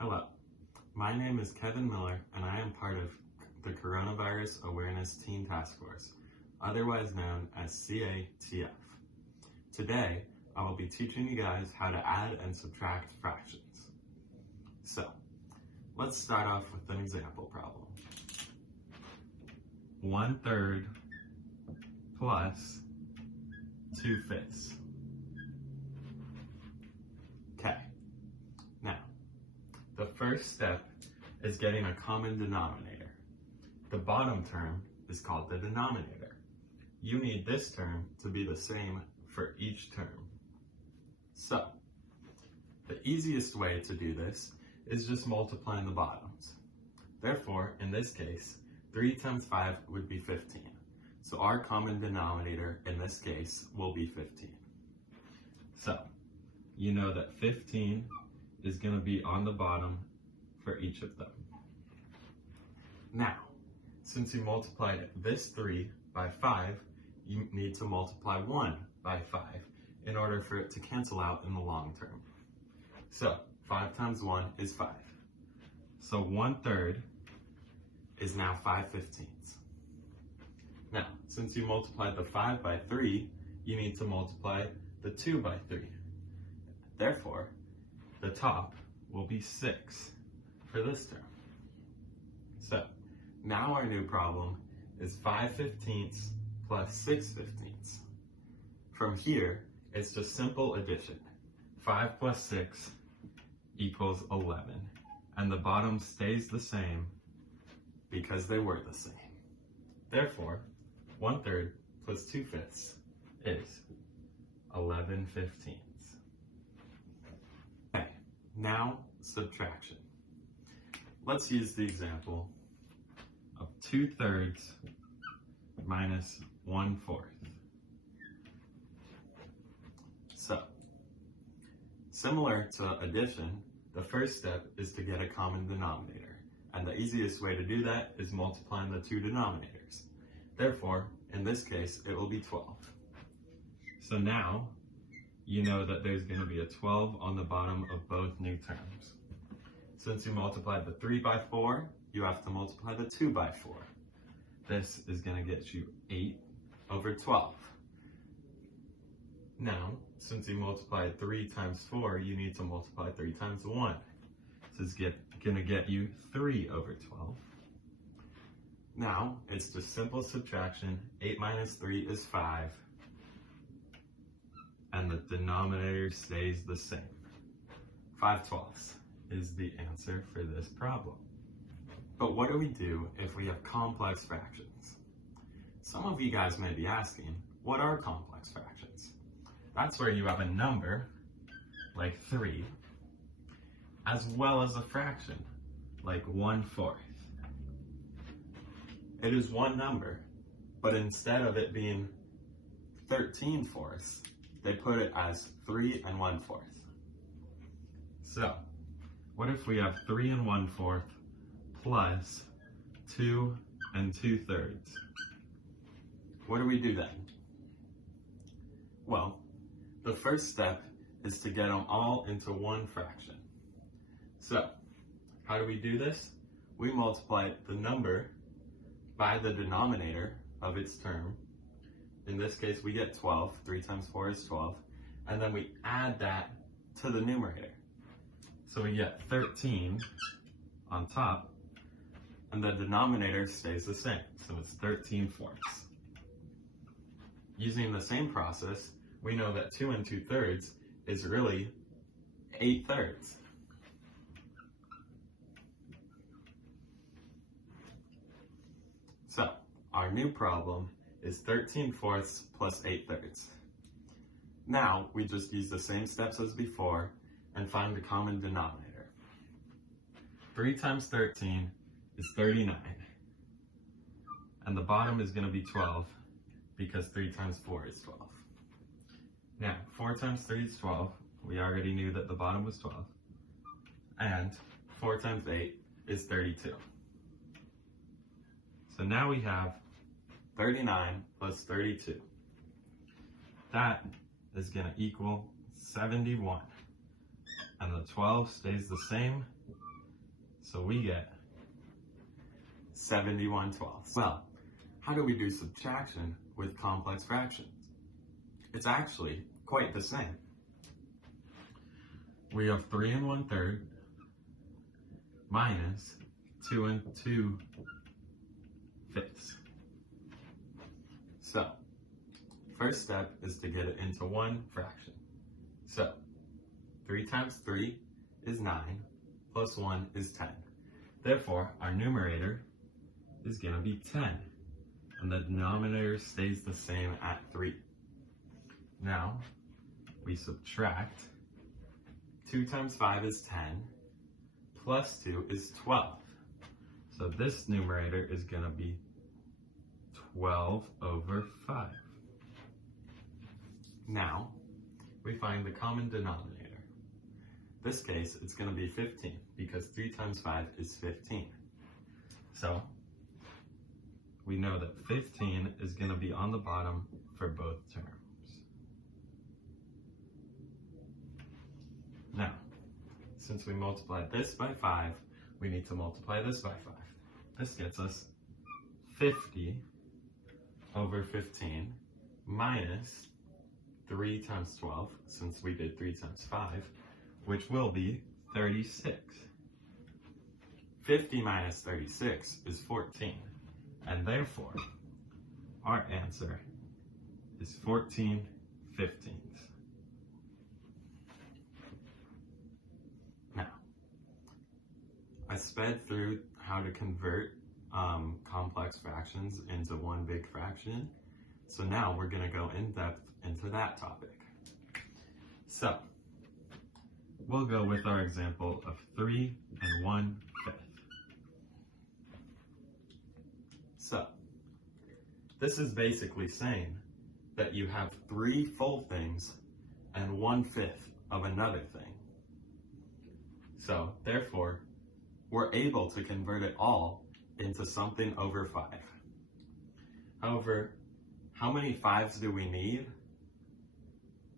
Hello, my name is Kevin Miller and I am part of the Coronavirus Awareness Teen Task Force, otherwise known as CATF. Today, I will be teaching you guys how to add and subtract fractions. So, let's start off with an example problem. 1/3 plus 2/5. Okay, now, the first step is getting a common denominator. The bottom term is called the denominator. You need this term to be the same for each term. So, the easiest way to do this is just multiplying the bottoms. Therefore, in this case, 3 times 5 would be 15. So our common denominator in this case will be 15. So, you know that 15 is going to be on the bottom for each of them. Now, since you multiplied this 3 by 5, you need to multiply 1 by 5 in order for it to cancel out in the long term. So, 5 times 1 is 5. So 1/3 is now 5/15. Now, since you multiplied the 5 by 3, you need to multiply the 2 by 3. Therefore, the top will be 6 for this term. So, now our new problem is 5/15 plus 6/15. From here, it's just simple addition. 5 plus 6 equals 11. And the bottom stays the same because they were the same. Therefore, 1/3 plus 2/5 is 11/15. Okay, now subtraction. Let's use the example of 2/3 minus 1/4. So, similar to addition, the first step is to get a common denominator, and the easiest way to do that is multiplying the two denominators. Therefore, in this case, it will be 12. So now, you know that there's going to be a 12 on the bottom of both new terms. Since you multiplied the 3 by 4, you have to multiply the 2 by 4. This is going to get you 8/12. Now, since you multiplied 3 times 4, you need to multiply 3 times 1. This is going to get you 3/12. Now, it's just simple subtraction. 8 minus 3 is 5. And the denominator stays the same. 5/12 is the answer for this problem. But what do we do if we have complex fractions? Some of you guys may be asking, what are complex fractions? That's where you have a number, like 3, as well as a fraction, like 1/4. It is one number, but instead of it being 13/4, they put it as 3 1/4. So, what if we have 3 1/4 plus 2 2/3? What do we do then? Well, the first step is to get them all into one fraction. So, how do we do this? We multiply the number by the denominator of its term. In this case, we get 12. 3 times 4 is 12. And then we add that to the numerator. So we get 13 on top, and the denominator stays the same. So it's 13/4. Using the same process, we know that 2 2/3 is really 8/3. So, our new problem is 13/4 plus 8/3. Now, we just use the same steps as before and find the common denominator. 3 times 13 is 39. And the bottom is going to be 12 because 3 times 4 is 12. Now, 4 times 3 is 12. We already knew that the bottom was 12. And 4 times 8 is 32. So now we have 39 plus 32. That is going to equal 71. And the 12 stays the same So we get 71/12. Well, how do we do subtraction with complex fractions? It's actually quite the same. We have 3 1/3 minus 2 2/5. So, first step is to get it into one fraction. So, 3 times 3 is 9, plus 1 is 10. Therefore, our numerator is going to be 10, and the denominator stays the same at 3. Now, we subtract. 2 times 5 is 10, plus 2 is 12. So this numerator is going to be 12/5. Now, we find the common denominator. This case, it's going to be 15, because 3 times 5 is 15. So, we know that 15 is going to be on the bottom for both terms. Now, since we multiplied this by 5, we need to multiply this by 5. This gets us 50/15 minus 3 times 12, since we did 3 times 5, which will be 36. 50 minus 36 is 14, and therefore, our answer is 14/15. Now, I sped through how to convert complex fractions into one big fraction. So now we're going to go in depth into that topic. So, we'll go with our example of 3 1/5. So, this is basically saying that you have 3 full things and 1/5 of another thing. So, therefore, we're able to convert it all into something over 5. However, how many 5s do we need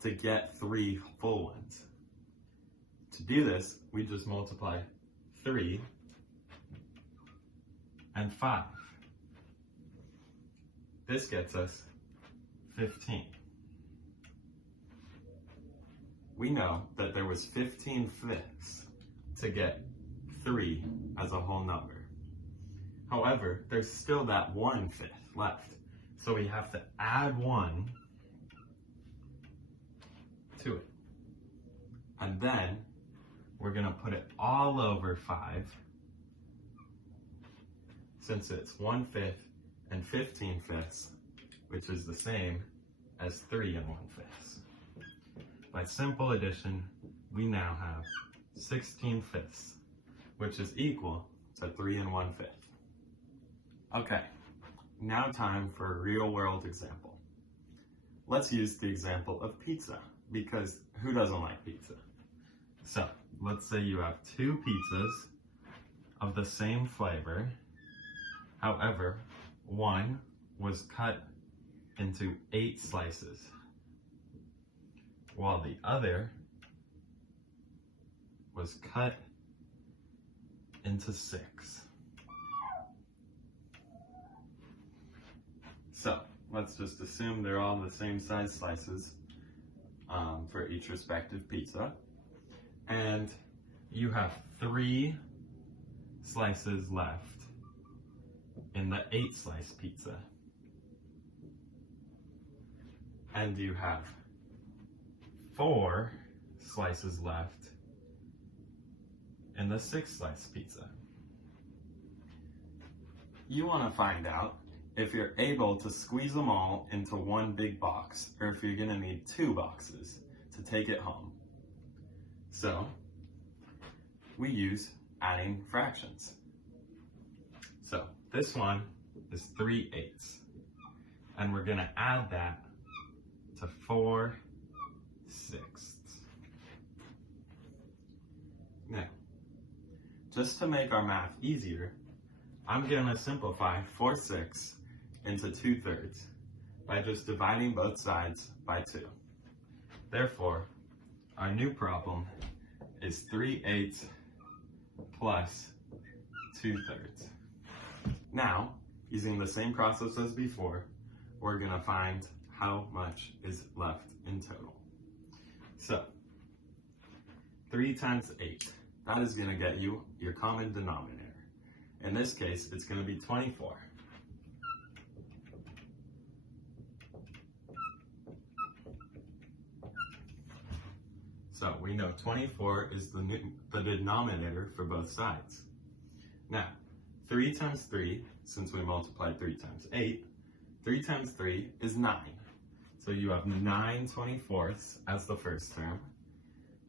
to get 3 full ones? To do this, we just multiply 3 and 5. This gets us 15. We know that there was 15/5 to get 3 as a whole number. However, there's still that 1/5 left. So we have to add 1 to it. And then we're going to put it all over 5, since it's 1/5 and 15/5, which is the same as 3 1/5. By simple addition, we now have 16/5, which is equal to 3 1/5. Okay, now time for a real-world example. Let's use the example of pizza, because who doesn't like pizza? So, let's say you have 2 pizzas of the same flavor. However, one was cut into 8 slices, while the other was cut into 6. So, let's just assume they're all the same size slices for each respective pizza. And you have 3 slices left in the 8-slice pizza. And you have 4 slices left in the 6-slice pizza. You want to find out if you're able to squeeze them all into one big box, or if you're going to need 2 boxes to take it home. So, we use adding fractions. So, this one is 3/8, and we're going to add that to 4/6. Now, just to make our math easier, I'm going to simplify 4/6 into 2/3 by just dividing both sides by 2. Therefore, our new problem is 3/8 plus 2/3. Now, using the same process as before, we're going to find how much is left in total. So, 3 times 8, that is going to get you your common denominator. In this case, it's going to be 24. So we know 24 is the denominator for both sides. Now, 3 times 3, since we multiplied 3 times 8, 3 times 3 is 9. So you have 9 24ths as the first term.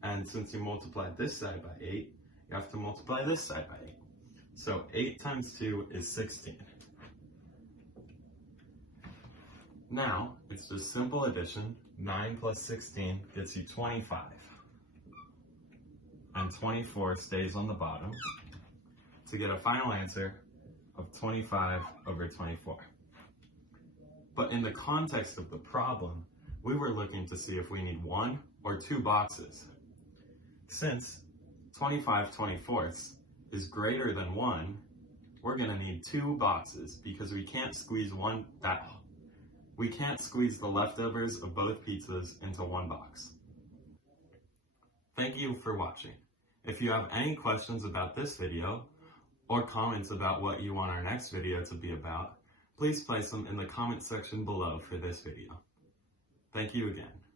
And since you multiplied this side by 8, you have to multiply this side by 8. So 8 times 2 is 16. Now, it's just simple addition. 9 plus 16 gets you 25. And 24 stays on the bottom to get a final answer of 25 over 24. But in the context of the problem, we were looking to see if we need 1 or 2 boxes. Since 25 24ths is greater than 1, we're going to need 2 boxes because we can't squeeze the leftovers of both pizzas into one box. Thank you for watching. If you have any questions about this video or comments about what you want our next video to be about, please place them in the comment section below for this video. Thank you again.